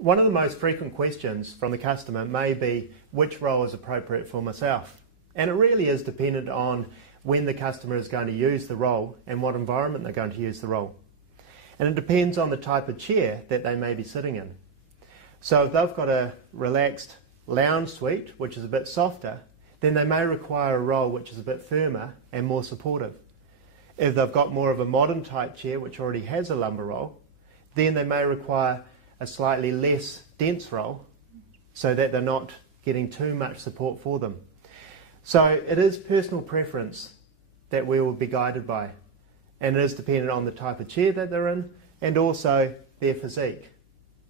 One of the most frequent questions from the customer may be, which role is appropriate for myself? And it really is dependent on when the customer is going to use the role and what environment they're going to use the role. And it depends on the type of chair that they may be sitting in. So if they've got a relaxed lounge suite, which is a bit softer, then they may require a role which is a bit firmer and more supportive. If they've got more of a modern type chair which already has a lumbar roll, then they may require a slightly less dense roll so that they're not getting too much support for them. So it is personal preference that we will be guided by, and it is dependent on the type of chair that they're in and also their physique.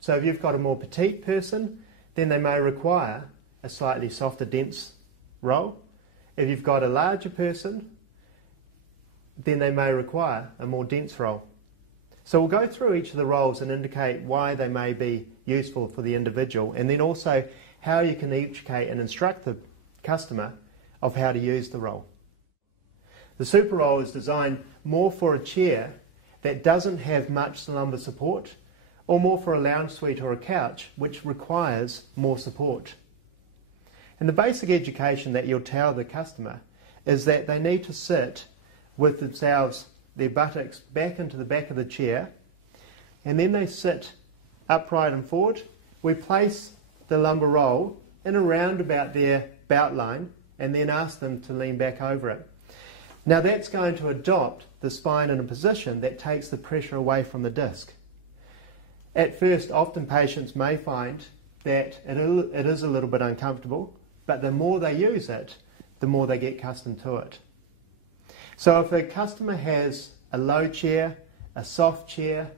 So if you've got a more petite person, then they may require a slightly softer, dense roll. If you've got a larger person, then they may require a more dense roll. So we'll go through each of the roles and indicate why they may be useful for the individual, and then also how you can educate and instruct the customer of how to use the roll. The super roll is designed more for a chair that doesn't have much lumbar support, or more for a lounge suite or a couch which requires more support. And the basic education that you'll tell the customer is that they need to sit with themselves, their buttocks back into the back of the chair, and then they sit upright and forward. We place the lumbar roll in around about their belt line and then ask them to lean back over it. Now that's going to adopt the spine in a position that takes the pressure away from the disc. At first, often patients may find that it is a little bit uncomfortable, but the more they use it, the more they get accustomed to it. So if a customer has a low chair, a soft chair,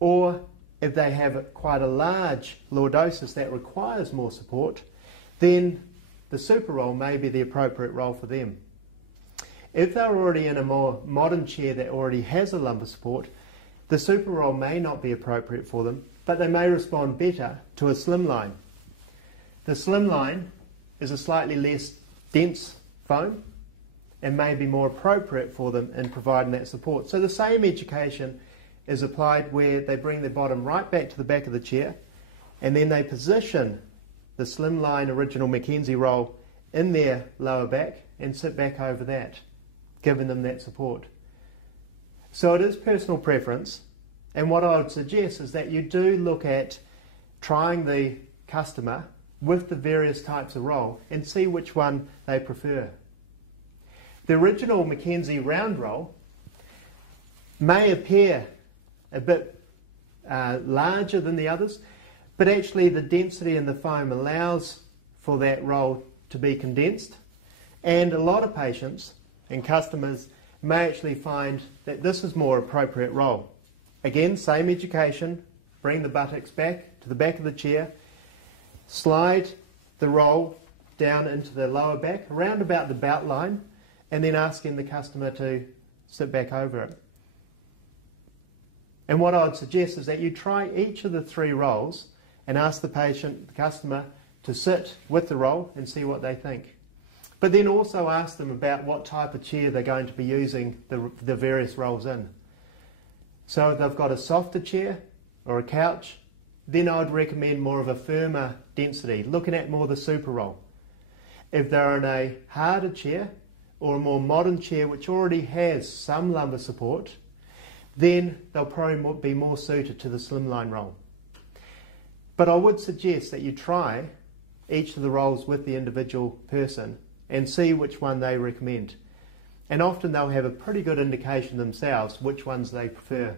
or if they have quite a large lordosis that requires more support, then the super roll may be the appropriate roll for them. If they're already in a more modern chair that already has a lumbar support, the super roll may not be appropriate for them, but they may respond better to a slimline. The slimline is a slightly less dense foam and may be more appropriate for them in providing that support. So the same education is applied where they bring their bottom right back to the back of the chair, and then they position the slimline original McKenzie roll in their lower back and sit back over that, giving them that support. So it is personal preference, and what I would suggest is that you do look at trying the customer with the various types of roll and see which one they prefer. The original McKenzie round roll may appear a bit larger than the others, but actually the density in the foam allows for that roll to be condensed, and a lot of patients and customers may actually find that this is more appropriate roll. Again, same education, bring the buttocks back to the back of the chair, slide the roll down into the lower back, around about the belt line, and then asking the customer to sit back over it. And what I would suggest is that you try each of the three rolls and ask the customer, to sit with the roll and see what they think. But then also ask them about what type of chair they're going to be using the various rolls in. So if they've got a softer chair or a couch, then I would recommend more of a firmer density, looking at more the super roll. If they're in a harder chair or a more modern chair which already has some lumbar support, then they'll probably be more suited to the slimline roll. But I would suggest that you try each of the rolls with the individual person and see which one they recommend. And often they'll have a pretty good indication themselves which ones they prefer.